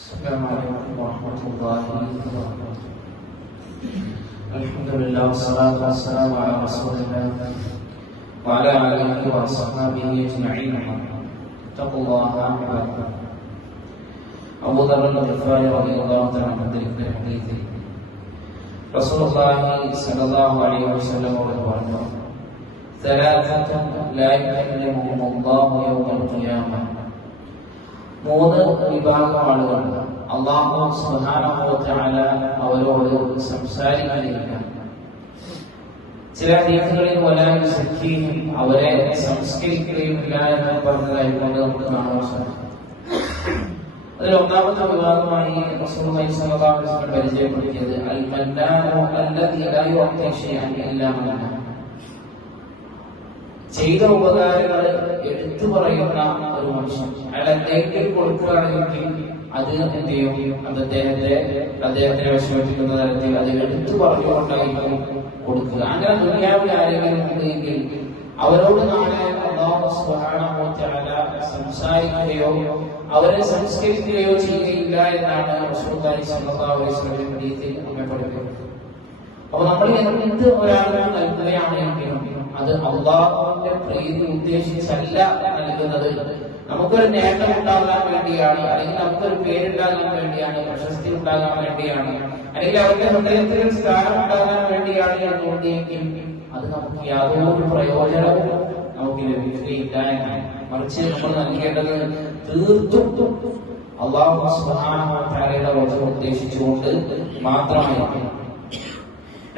السلام عليكم ورحمة الله وبركاته. الحمد لله والصلاة والسلام على رسول الله وعلى آله وصحبه أجمعين. اتقوا الله عباد الله. أبو ذر الغفاري رضي الله تعالى عنه في حديثه رسول الله صلى الله عليه وسلم وبركاته ثلاثة لا يكلمهم الله يوم القيامة. മൂന്ന് വിഭാഗം ആളുകൾ അല്ലാഹു സുബ്ഹാനഹു വ തആല അവരോട് സംസാരിക്കുകയില്ല. ചില ഹദീസുകളിൽ വലാ യുസക്കീഹിം, അവരെ സംസ്കരിക്കുകയില്ല എന്ന് പറഞ്ഞതായിക്കൊണ്ട് നമുക്ക് കാണാൻ സാധിക്കും. അതിൽ ഒന്നാമത്തെ വിഭാഗമായി റസൂലുള്ളാഹി സ്വല്ലല്ലാഹു അലൈഹി വസല്ലം പരിചയപ്പെടുത്തിയത് അൽ മന്നാനു അല്ലദീ ലാ യുഅതി ശൈഅൻ ഇല്ലാ മന്നാ, ചെയ്ത ഉപകാരങ്ങൾ എടുത്തു പറയുന്ന ഒരു മനുഷ്യൻ. അയാൾ എന്തെങ്കിലും കൊടുക്കുകയാണെങ്കിൽ അത് എന്ത് ചെയ്യും? അദ്ദേഹത്തെ വിഷമിപ്പിക്കുന്ന തരത്തിൽ അത് എടുത്തു പറഞ്ഞുകൊണ്ടായിരിക്കും കൊടുക്കുക. അങ്ങനെ ദുനിയാവിൽ ആരെങ്കിലും ഉണ്ടെങ്കിൽ അവരോട് നാളെ അല്ലാഹു സുബ്ഹാനഹു വ തആല സംസാരിക്കുകയോ അവരെ സംസ്കരിക്കുകയോ ചെയ്യുകയില്ല എന്നാണ് റസൂലുള്ളാഹി സ്വല്ലല്ലാഹു അലൈഹി വസല്ലം ഹദീസിൽ നമ്മെ പഠിപ്പിക്കുന്നത്. അപ്പൊ നമ്മൾ എന്ത് ഒരാൾക്ക് നൽകുകയാണെങ്കിലും അത് അള്ളാഹുവിന്റെ പ്രീതി ഉദ്ദേശിച്ചല്ല നൽകുന്നത്. നമുക്കൊരു നേട്ടം ഉണ്ടാകാൻ വേണ്ടിയാണ്, അല്ലെങ്കിൽ നമുക്കൊരു പേരുണ്ടാകാൻ വേണ്ടിയാണ്, പ്രശസ്തി ഉണ്ടാകാൻ വേണ്ടിയാണ്, അല്ലെങ്കിൽ അവരുടെ ഹൃദയത്തിൽ ഒരു സ്ഥാനം ഉണ്ടാകാൻ വേണ്ടിയാണ് എന്നുണ്ടെങ്കിൽ അത് നമുക്ക് യാതൊരു പ്രയോജനവും നമുക്ക് ലഭിക്കുകയില്ല എന്നാണ്. മറിച്ച് നമ്മൾ നൽകേണ്ടത് തീർത്തും അല്ലാഹു സുബ്ഹാനഹു വ തആലയുടെ വജഹ് ഉദ്ദേശിച്ചുകൊണ്ട് മാത്രമായിരിക്കും.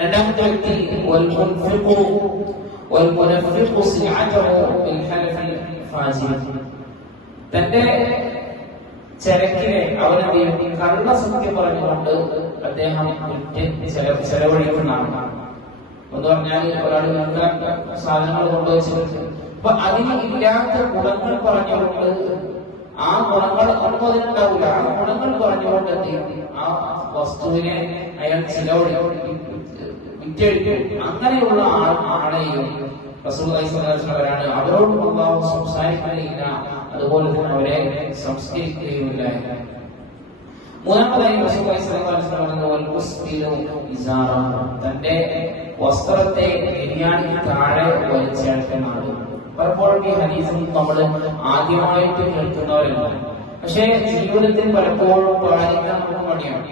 രണ്ടാമത്തെ വ്യക്തി തന്റെ ചരക്കിനെ അവരെന്ത് കള്ളസത്യം പറഞ്ഞുകൊണ്ട് അദ്ദേഹം ചെലവഴിക്കുന്നതാണ്. എന്ന് പറഞ്ഞാൽ ഒരാൾ സാധനങ്ങൾ കൊണ്ടുവച്ചിട്ട് അപ്പൊ അതിന് ഇല്ലാത്ത ഗുണങ്ങൾ പറഞ്ഞുകൊണ്ട് ആ ഗുണങ്ങൾ ഒന്നും അതിനുണ്ടാവില്ല. ആ ഗുണങ്ങൾ പറഞ്ഞുകൊണ്ട് എന്ത് ചെയ്യും? ആ വസ്തുവിനെ അയാൾ വിറ്റഴിക്കും. അങ്ങനെയുള്ള ആളെയും റസൂലുള്ളാഹി സ്വല്ലല്ലാഹു അലൈഹി വസല്ലം അവരോട് അല്ലാഹു സംസാരിക്കുകയില്ല, അതുപോലെ തന്നെ അവരെ സംസ്കരിക്കുകയുമില്ല. മൂന്നാമതായി റസൂലുള്ളാഹി സ്വല്ലല്ലാഹു അലൈഹി വസല്ലം തന്റെ വസ്ത്രത്തെ ബിരിയാണിക്ക് താഴെ വലിച്ചേർക്കുന്നതാണ്. പലപ്പോഴും ഈ ഹദീസിൽ നമ്മൾ ആദ്യമായിട്ട് കേൾക്കുന്നവരല്ല, പക്ഷേ ജീവിതത്തിൽ പലപ്പോഴും പാലിക്കാൻ നമുക്ക് മടിയാണ്.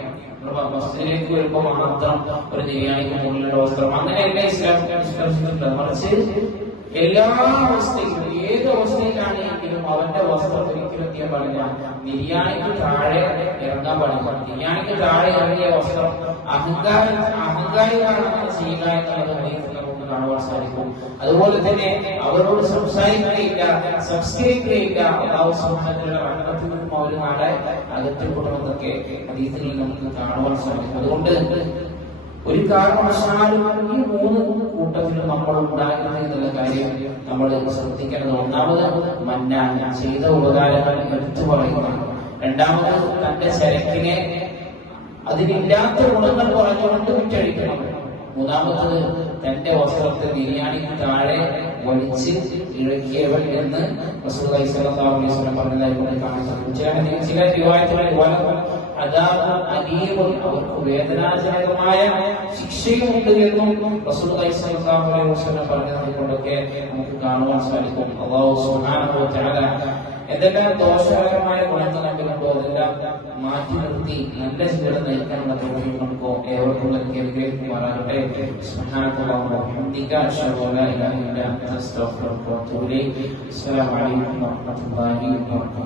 മസ്ജിദിലേക്ക് വരുമ്പോൾ മാത്രം ഒരു ബിരിയാണിക്ക് മുകളിലുള്ള വസ്ത്രം അങ്ങനെയല്ല ഇസ്ലാം നിഷ്കർഷിച്ചിട്ടുണ്ട്. മറിച്ച് എല്ലാ അവസ്ഥയിലും ഏത് അവസ്ഥയിലാണെങ്കിലും അവന്റെ വസ്ത്രം ഒരിക്കലും ചെയ്യാൻ പാടില്ല, ബിരിയാണിക്ക് താഴെ ഇറങ്ങാൻ പാടില്ല. ബിരിയാണിക്ക് താഴെ ഇറങ്ങിയ വസ്ത്രം അഹങ്കാരികളാണ് ചെയ്യുക എന്നുള്ളത് ഹദീസിൽ നമുക്ക് കാണുവാൻ സാധിക്കും. അതുപോലെ തന്നെ അവരോട് സംസാരിക്കുകയില്ല, സംസ്കരിക്കുകയില്ല. അല്ലാഹു സുബ്ഹാനഹു വ തആല റഹ്മത്തിൽ നിന്നും അവർ നാളെ അകറ്റപ്പെടുന്നതൊക്കെ ഹദീസുകളിൽ നമുക്ക് കാണുവാൻ സാധിക്കും. അതുകൊണ്ട് ഒരു കാരണവശാലും ഈ മൂന്ന് കൂട്ടത്തിലും നമ്മൾ ഉണ്ടാകുന്നത് എന്നുള്ള കാര്യം നമ്മൾ ശ്രദ്ധിക്കേണ്ടത്. ഒന്നാമത് മന്നാൻ, ചെയ്ത ഉപകാരങ്ങൾ എടുത്തു പറയുക. രണ്ടാമത് തന്റെ ചരക്കിനെ അതിനില്ലാത്ത ഗുണങ്ങൾ പറഞ്ഞുകൊണ്ട് വിറ്റഴിക്കണം. മൂന്നാമത്തത് തന്റെ വസ്ത്രത്തെ ബിരിയാണിക്ക് താഴെ വലിച്ച് ഇഴക്കിയവൾ എന്ന് റസൂലുള്ളാഹി സ്വല്ലല്ലാഹു അലൈഹി വസല്ലം പറഞ്ഞതായി കാണാൻ സാധിക്കും. ചില റിവായത്തുകളിൽ അവർക്ക് വേദനാജനകമായ ശിക്ഷയുമുണ്ട് എന്നും റസൂലുള്ളാഹി സ്വല്ലല്ലാഹു അലൈഹി വസല്ലം പറഞ്ഞതായി കൊണ്ടൊക്കെ നമുക്ക് കാണുവാൻ സാധിക്കും. അല്ലാഹു സുബ്ഹാനഹു വ തആല എന്തെല്ലാം ദോഷകരമായ ഗുണങ്ങൾ കണ്ടുകൊണ്ടോ അതെല്ലാം മാറ്റി നിർത്തി നല്ല ജീവിതം നയിക്കാനുള്ള തൗഫീഖ് നമുക്കോ ഏവർക്കും നൽകിയിരിക്കുമാറാകട്ടെ. സുബ്ഹാനല്ലാഹി വബിഹംദിക അശ്ഹദു അല്ലാ ഇലാഹ ഇല്ല അൻത അസ്തഗ്ഫിറുക വ അത്തൂബു ഇലൈക്. അസ്സലാമു അലൈക്കും വറഹ്മത്തുള്ളാഹി വബറകാതുഹു.